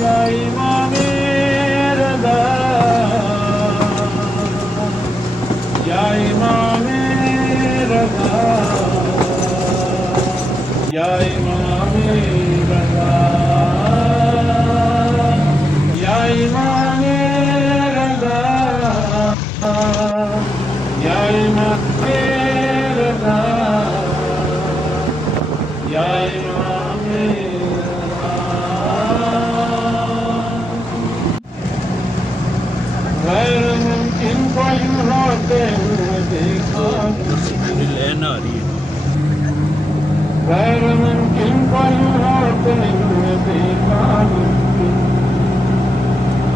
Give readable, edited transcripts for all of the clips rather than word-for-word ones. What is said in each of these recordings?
یا امام رضا یا امام رضا یا امام رضا یا امام رضا یا امام رضا یا امام رضا غیر ممکن کو یوں روتے ہوئے دیکھا لین آ رہی ہے غیر ممکن کو یوں روتے ہوئے دیکھا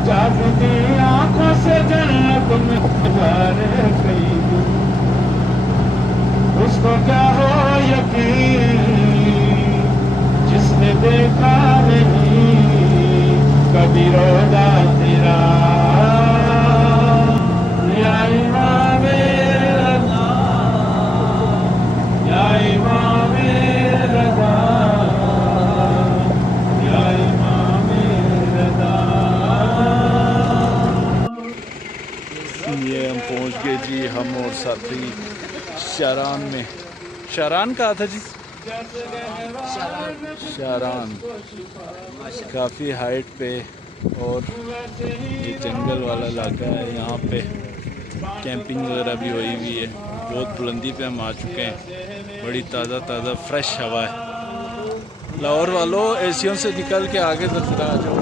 جاگتی آنکھوں سے جنت میں گزارے کئی دن اس کو کیا ہو یقین جس نے دیکھا نہیں کبھی روزہ تیرا یا امام رضا یا امام رضا یا امام رضا یہ ہم پہنچ گئے جی، ہم اور ساتھی شاران میں. شاران کہا تھا جی، شاران کافی ہائٹ پہ، اور یہ جنگل والا علاقہ ہے. یہاں پہ کیمپنگ وغیرہ بھی ہوئی ہوئی ہے. بہت بلندی پہ ہم آ چکے ہیں. بڑی تازہ تازہ فریش ہوا ہے. لاہور والوں ایسیوں سے نکل کے آگے ذرا آ جاؤ.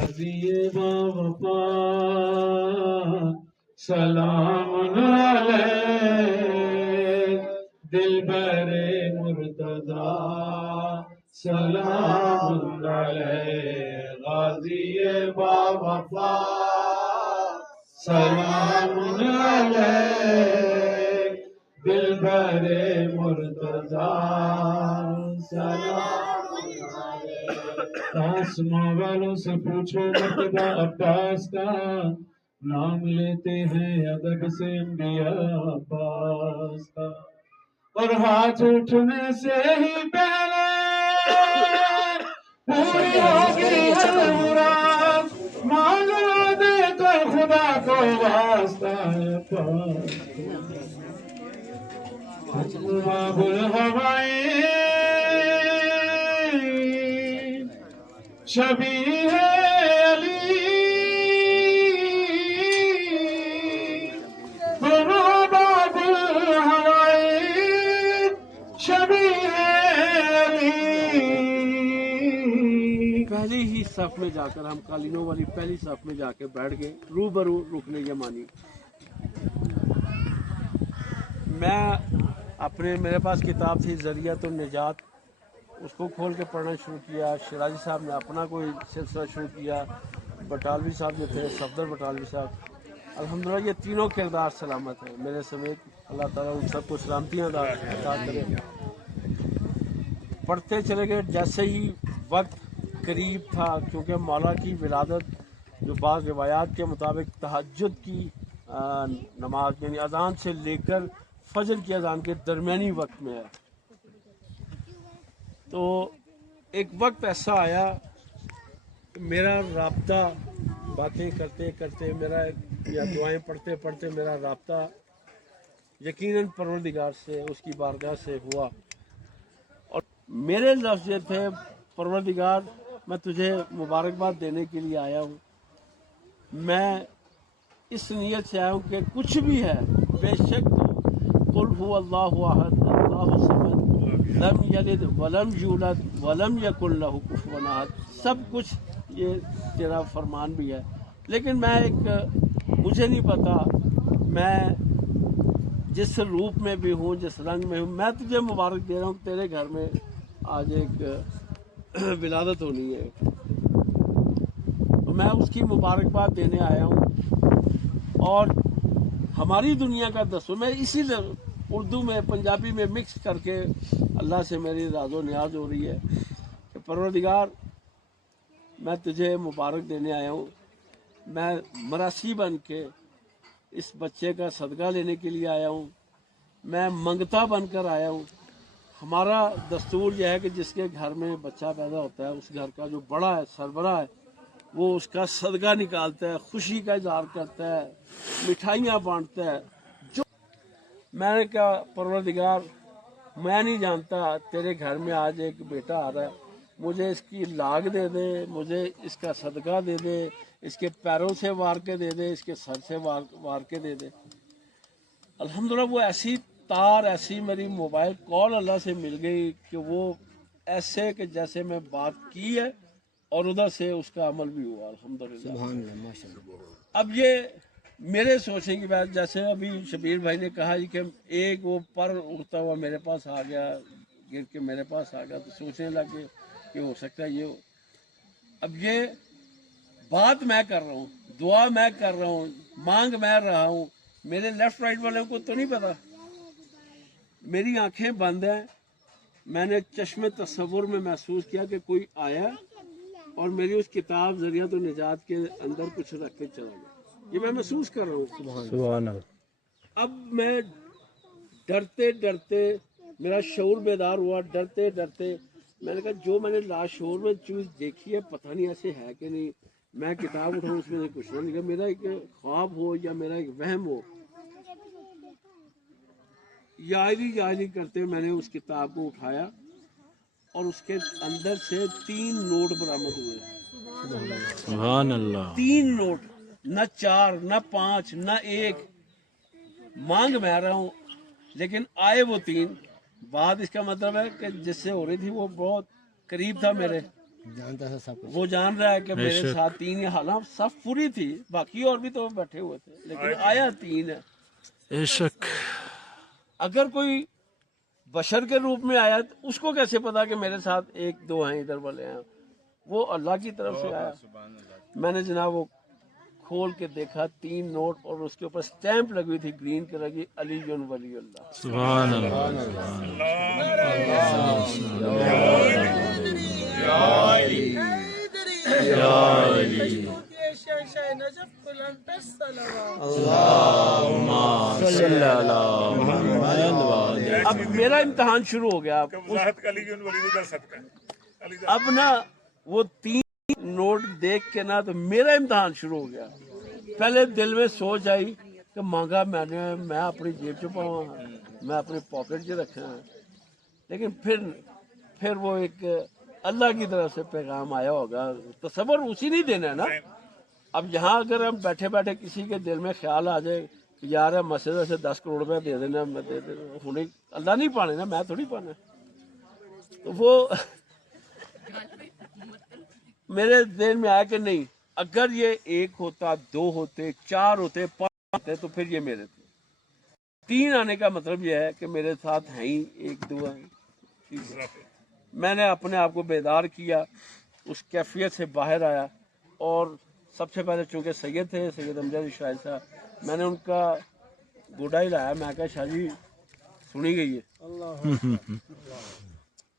غازی باوفا سلام علیک دلبر مرتضی سلام علیک غازی باوفا سلام علیک دلبر مرتضی سلام آسماں والوں سے پوچھو مرتبہ عباس کا نام لیتے ہیں ادب سے انبیاء عباس کا اور ہاتھ اٹھنے سے ہی پہلے پوری ہوگی ہر مراد مانگو دے کر خدا کو واسطہ عباس باب الہوائیں شبیہ علی دونوں باب الہوائیں شبیہ علی پہلی ہی صف میں جا کر ہم قالینوں والی پہلی صف میں جا کے بیٹھ گئے، روبرو رکنے کے مانی. میں میرے پاس کتاب تھی ذریعۃ النجات، اس کو کھول کے پڑھنا شروع کیا. شیرازی صاحب نے اپنا کوئی سلسلہ شروع کیا، بٹالوی صاحب جو تھے صفدر بٹالوی صاحب. الحمدللہ یہ تینوں کردار سلامت ہیں میرے سمیت. اللہ تعالیٰ ان سب کو سلامتیاں عطا کرے. پڑھتے چلے گئے. جیسے ہی وقت قریب تھا، کیونکہ مولا کی ولادت جو بعض روایات کے مطابق تہجد کی نماز یعنی اذان سے لے کر فجر کی اذان کے درمیانی وقت میں ہے، تو ایک وقت ایسا آیا کہ میرا رابطہ باتیں کرتے کرتے میرا یا دعائیں پڑھتے پڑھتے میرا رابطہ یقیناً پروردگار سے، اس کی بارگاہ سے ہوا. اور میرے لفظ یہ تھے، پروردگار میں تجھے مبارکباد دینے کے لیے آیا ہوں. میں اس نیت سے آیا ہوں کہ کچھ بھی ہے بے شک قل هو اللہ احد اللہ الصمد لم یلد ولم یولد ولم یکن له کفوا احد، سب کچھ یہ تیرا فرمان بھی ہے. لیکن میں مجھے نہیں پتا، میں جس روپ میں بھی ہوں، جس رنگ میں ہوں، میں تجھے مبارک دے رہا ہوں کہ تیرے گھر میں آج ایک ولادت ہونی ہے. تو میں اس کی مبارکباد دینے آیا ہوں. اور ہماری دنیا کا دسو، میں اسی اردو میں پنجابی میں مکس کر کے اللہ سے میری راز و نیاز ہو رہی ہے کہ پروردگار میں تجھے مبارک دینے آیا ہوں. میں مراسی بن کے اس بچے کا صدقہ لینے کے لیے آیا ہوں. میں منگتا بن کر آیا ہوں. ہمارا دستور یہ ہے کہ جس کے گھر میں بچہ پیدا ہوتا ہے اس گھر کا جو بڑا ہے سربراہ ہے وہ اس کا صدقہ نکالتا ہے، خوشی کا اظہار کرتا ہے، مٹھائیاں بانٹتا ہے۔ جو میں نے کہا پروردگار میں نہیں جانتا تیرے گھر میں آج ایک بیٹا آ رہا ہے، مجھے اس کی لاگ دے دے، مجھے اس کا صدقہ دے دے، اس کے پیروں سے وار کے دے دے، اس کے سر سے وار کے دے دے۔ الحمدللہ وہ ایسی تار، ایسی میری موبائل کال اللہ سے مل گئی کہ وہ ایسے کہ جیسے میں بات کی ہے اور ادھر سے اس کا عمل بھی ہوا الحمدللہ۔ اب یہ میرے سوچنے کی بات، جیسے ابھی شبیر بھائی نے کہا کہ ایک وہ پر اڑتا ہوا میرے پاس آ گیا، گر کے میرے پاس آ گیا، تو سوچنے لگے کہ ہو سکتا ہے یہ ہو۔ اب یہ بات میں کر رہا ہوں، دعا میں کر رہا ہوں، مانگ میں رہا ہوں، میرے لیفٹ رائٹ والے کو تو نہیں پتا، میری آنکھیں بند ہیں، میں نے چشم تصور میں محسوس کیا کہ کوئی آیا اور میری اس کتاب ذریعہ تو نجات کے اندر کچھ رکھ کے چلا گیا، یہ میں محسوس کر رہا ہوں۔ سبحان اللہ۔ اب میں ڈرتے ڈرتے میرا شعور بیدار ہوا، ڈرتے ڈرتے میں نے کہا جو میں نے لاشعور میں چیز دیکھی ہے پتہ نہیں ایسے ہے کہ نہیں، میں کتاب اٹھاؤں اس میں سے کچھ نہ لکھا، میرا ایک خواب ہو یا میرا ایک وہم ہو۔ یادی کرتے میں نے اس کتاب کو اٹھایا اور اس کے اندر سے 3 نوٹ برآمد ہوئے۔ سبحان اللہ۔ 3 نوٹ، نہ 4 نہ 5 نہ 1، مانگ میں رہا ہوں لیکن آئے وہ 3۔ بات اس کا مطلب ہے کہ جس سے ہو رہی تھی وہ بہت قریب تھا میرے، جانتا تھا سب کچھ، وہ جان رہا ہے کہ میرے ساتھ 3 حالات صف پوری تھی، باقی اور بھی تو بیٹھے ہوئے تھے لیکن آیا 3 ہے۔ بے شک۔ اگر کوئی بشر کے روپ میں آیا تو اس کو کیسے پتا کہ میرے ساتھ 1 2 ہیں ادھر والے ہیں؟ وہ اللہ کی طرف سے آیا۔ میں نے جناب وہ کھول کے دیکھا 3 نوٹ اور اس کے اوپر سٹیمپ لگی ہوئی تھی گرین کلر کی، علی ولی اللہ۔ سبحان اللہ۔ اب میرا امتحان شروع ہو گیا، اب نا وہ 3 نوٹ دیکھ کے نا تو میرا امتحان شروع ہو گیا۔ پہلے دل میں سوچ آئی کہ مانگا میں اپنی جیب چ پاؤں، میں اپنی پاکٹ چ رکھا ہے، لیکن پھر وہ ایک اللہ کی طرف سے پیغام آیا ہوگا، تصور اسی نہیں دینا ہے نا۔ اب یہاں اگر ہم بیٹھے بیٹھے کسی کے دل میں خیال آ جائے کہ یار مسجد سے 10 کروڑ روپے دے دینا، میں دے دینا، ہوں اللہ نہیں پانے نا، میں تھوڑی پانا۔ تو وہ میرے ذہن میں آیا کہ نہیں، اگر یہ 1 ہوتا، 2 ہوتے، 4 ہوتے، 5 ہوتے تو پھر یہ میرے تھے۔ 3 آنے کا مطلب یہ ہے کہ میرے ساتھ ہیں ہی 1 2 ہیں۔ میں نے اپنے آپ کو بیدار کیا، اس کیفیت سے باہر آیا، اور سب سے پہلے چونکہ سید تھے، سید امجد شاہد صاحب، میں نے ان کا گوڈا ہی لایا، میں کہا شاہ جی سنی گئی ہے۔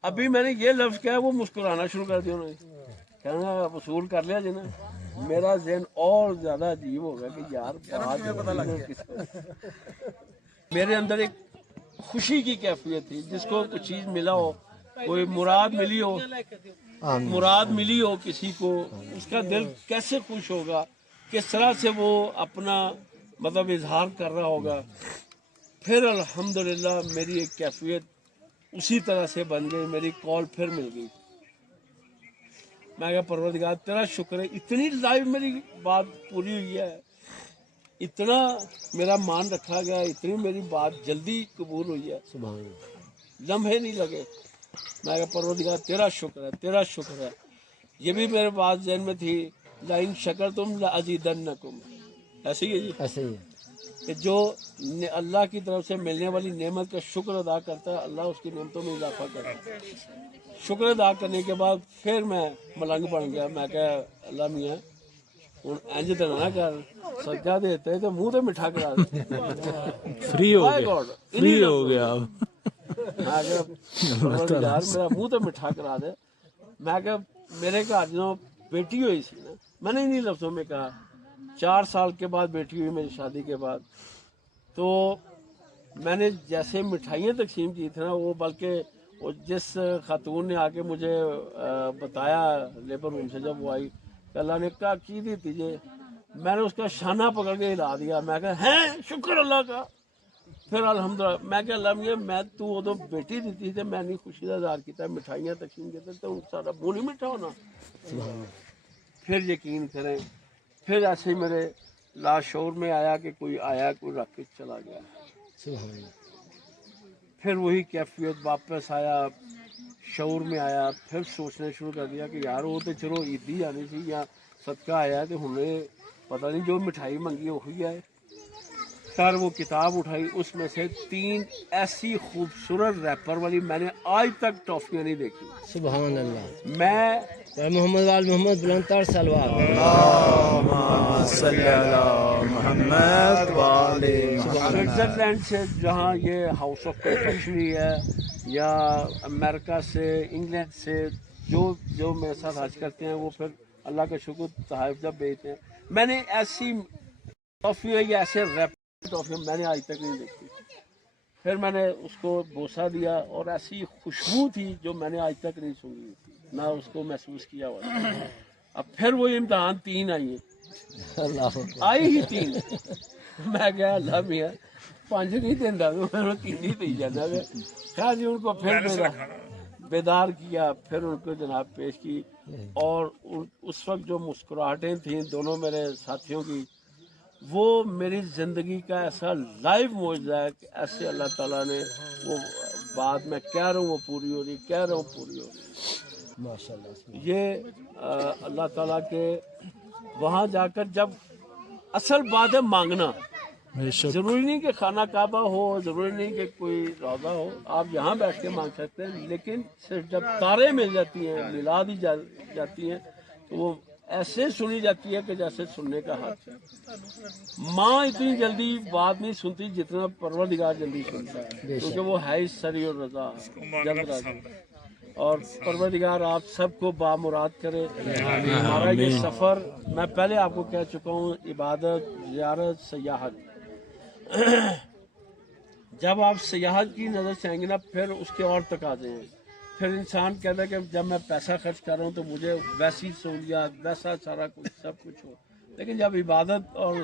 ابھی میں نے یہ لفظ کہا وہ مسکرانا شروع کر دیا، انہوں نے کہنا وصول کر لیا جی نا۔ میرا ذہن اور زیادہ عجیب ہو گیا کہ یار میرے اندر ایک خوشی کی کیفیت تھی، جس کو کچھ چیز ملا ہو، کوئی مراد ملی ہو، کسی کو، اس کا دل کیسے خوش ہوگا، کس طرح سے وہ اپنا مطلب اظہار کر رہا ہوگا۔ پھر الحمدللہ میری ایک کیفیت اسی طرح سے بن گئی، میری کال پھر مل گئی۔ میں کہا پروردگار تیرا شکر ہے، اتنی لائیو میری بات پوری ہوئی ہے، اتنا میرا مان رکھا گیا، اتنی میری بات جلدی قبول ہوئی ہے، لمحے نہیں لگے۔ میں کہا پروردگار تیرا شکر ہے، تیرا شکر ہے۔ یہ بھی میرے بات ذہن میں تھی، لَإِن شَكَرْتُمْ لَأَزِيدَنَّكُمْ، ایسے ہی ہے جی، ایسے ہی کہ جو اللہ کی طرف سے ملنے والی نعمت کا شکر ادا کرتا ہے، اللہ اس کی نعمتوں میں اضافہ کرتا ہے۔ شکر ادا کرنے کے بعد پھر میں ملنگ بن گیا، میں کہا اللہ میاں ہوں انج تو نہ کر، صدقہ دیتے تو منہ تے میٹھا کرا دے۔ فری ہو گیا، فری ہو گیا۔ میں کہا پروردگار میرا منہ تو میٹھا کرا دے۔ میں کہا میرے گھر جو بیٹی ہوئی سی نا، میں نے انہیں لفظوں میں کہا، 4 سال کے بعد بیٹی ہوئی میری شادی کے بعد، تو میں نے جیسے مٹھائیاں تقسیم کی تھی نا، وہ بلکہ اور جس خاتون نے آ کے مجھے بتایا لیبر روم سے جب وہ آئی کہ اللہ نے کہا کی دی تجھے، میں نے اس کا شانہ پکڑ کے ہلا دیا، میں کہا ہیں شکر اللہ کا. پھر الحمدللہ میں کہ اللہ میاں میں تو ادو بیٹی دیتی تے میں نہیں خوشی کا اظہار کیتا، مٹھائیاں تقسیم کیتے تو سارا منہ نہیں میٹھا ہونا. پھر یقین کریں پھر ایسے ہی میرے لاشعور میں آیا کہ کوئی آیا کوئی رکھ کے چلا گیا. پھر وہی کیفیت واپس آیا، شعور میں آیا، پھر سوچنا شروع کر دیا کہ یار وہ تو چلو عیدی آنی سی یا صدقہ آیا تو ہن پتہ نہیں جو مٹھائی منگی وہی آئے. سر وہ کتاب اٹھائی، اس میں سے 3 ایسی خوبصورت ریپر والی میں نے آج تک ٹافیاں نہیں دیکھی. سبحان اللہ. میں محمد وال محمد بلند تر سلوات. سوئٹزرلینڈ سے جہاں یہ ہاؤس آف کنسٹرکشن ہوئی ہے، یا امریکہ سے، انگلینڈ سے جو میرے ساتھ حج کرتے ہیں وہ پھر اللہ کا شکر تحائف جب بھیجتے ہیں. میں نے ایسی ٹافیاں یا ایسے ریپر ٹافیاں میں نے آج تک نہیں دیکھی. پھر میں نے اس کو بوسہ دیا اور ایسی خوشبو تھی جو میں نے آج تک نہیں سنی نہ اس کو محسوس کیا ہوا. اب پھر وہ امتحان 3 آئی ہیں، آئی ہی 3. میں کہا اللہ میاں 5 نہیں دینا تو میں 3 ہی دے جانا. خیر جی ان کو پھر بیدار کیا، پھر ان کو جناب پیش کی. اور اس وقت جو مسکراہٹیں تھیں دونوں میرے ساتھیوں کی، وہ میری زندگی کا ایسا لائیو معجزہ ہے کہ ایسے اللہ تعالیٰ نے وہ بات میں کہہ رہا ہوں وہ پوری ہو رہی، کہہ رہا ہوں پوری ہو رہی. ماشاءاللہ. یہ اللہ تعالیٰ کے وہاں جا کر جب اصل بات ہے مانگنا. ضروری نہیں کہ خانہ کعبہ ہو، ضروری نہیں کہ کوئی روضہ ہو، آپ یہاں بیٹھ کے مانگ سکتے ہیں. لیکن صرف جب تارے مل جاتی ہیں، ملا دی جاتی ہیں تو وہ ایسے سنی جاتی ہے کہ جیسے سننے کا حق ہے. ماں اتنی جلدی بات نہیں سنتی جتنا پروردگار جلدی سنتا ہے، کیونکہ وہ ہے ہی سری اور رضا جلد راضی. اور پروردگار آپ سب کو بامراد کرے. ہمارا یہ سفر میں پہلے آپ کو کہہ چکا ہوں، عبادت، زیارت، سیاحت. جب آپ سیاحت کی نظر سے آئیں گے نا پھر اس کے اور تقاضے ہیں. پھر انسان کہتا ہے کہ جب میں پیسہ خرچ کر رہا ہوں تو مجھے ویسی سہولیات، ویسا سارا کچھ سب کچھ ہو. لیکن جب عبادت اور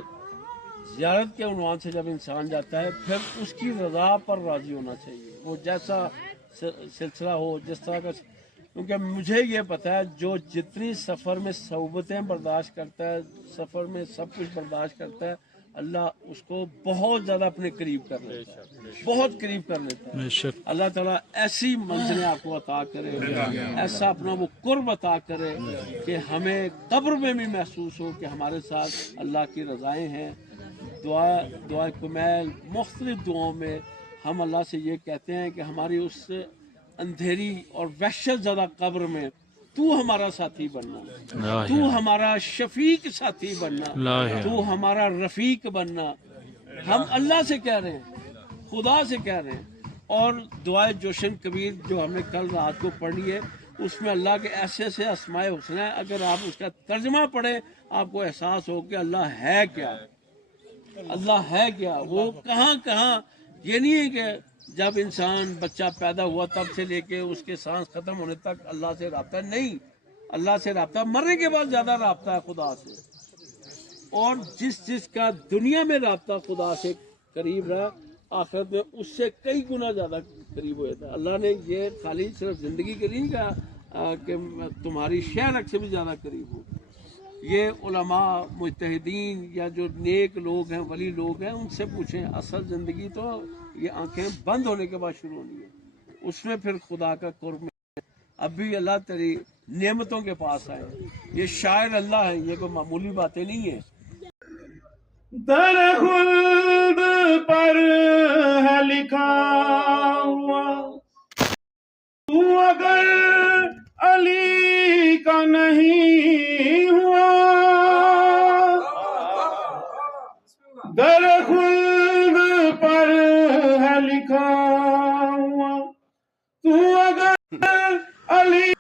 زیارت کے عنوان سے جب انسان جاتا ہے پھر اس کی رضا پر راضی ہونا چاہیے، وہ جیسا سلسلہ ہو، جس طرح کا. کیونکہ مجھے یہ پتہ ہے جو جتنی سفر میں صعوبتیں برداشت کرتا ہے، سفر میں سب کچھ برداشت کرتا ہے، اللہ اس کو بہت زیادہ اپنے قریب کر لیتا ہے، بہت قریب کر لیتا ہے. اللہ تعالیٰ ایسی منزلیں آپ کو عطا کرے، ایسا اپنا وہ قرب عطا کرے کہ ہمیں قبر میں بھی محسوس ہو کہ ہمارے ساتھ اللہ کی رضائیں ہیں. دعا کمیل مختلف دعاؤں میں ہم اللہ سے یہ کہتے ہیں کہ ہماری اس اندھیری اور وحشت زدہ قبر میں تو ہمارا ساتھی بننا، تو ہمارا شفیق ساتھی بننا، تو ہمارا رفیق بننا. ہم اللہ سے کہہ رہے ہیں، خدا سے کہہ رہے ہیں. اور دعائے جوشن کبیر جو ہم نے کل رات کو پڑھی ہے اس میں اللہ کے ایسے ایسے اسماء حسنہ ہیں، اگر آپ اس کا ترجمہ پڑھیں آپ کو احساس ہو کہ اللہ ہے کیا، اللہ ہے کیا، وہ کہاں کہاں. یہ نہیں ہے کہ جب انسان بچہ پیدا ہوا تب سے لے کے اس کے سانس ختم ہونے تک اللہ سے رابطہ نہیں. اللہ سے رابطہ مرنے کے بعد زیادہ رابطہ ہے خدا سے. اور جس کا دنیا میں رابطہ خدا سے قریب رہا آخرت میں اس سے کئی گنا زیادہ قریب ہوئے تھا. اللہ نے یہ خالی صرف زندگی کے لیے نہیں کہا کہ تمہاری شہرک سے بھی زیادہ قریب ہو. یہ علماء، مجتہدین یا جو نیک لوگ ہیں، ولی لوگ ہیں، ان سے پوچھیں. اصل زندگی تو یہ آنکھیں بند ہونے کے بعد شروع ہونی ہے، اس میں پھر خدا کا قرب ہے. اب بھی اللہ تیری نعمتوں کے پاس آئے. یہ شاعر اللہ ہے، یہ کوئی معمولی باتیں نہیں ہیں. در خلد پر ہے لکھا ہوا تو اگر علی کا نہیں ہوا. در خلد پر ہے لکھا ہوا تو اگر علی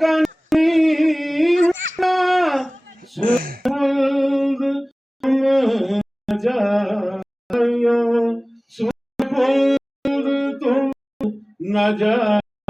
کا نہیں ہوا. خلد تم جائیو، خلد تم نہ جائیو.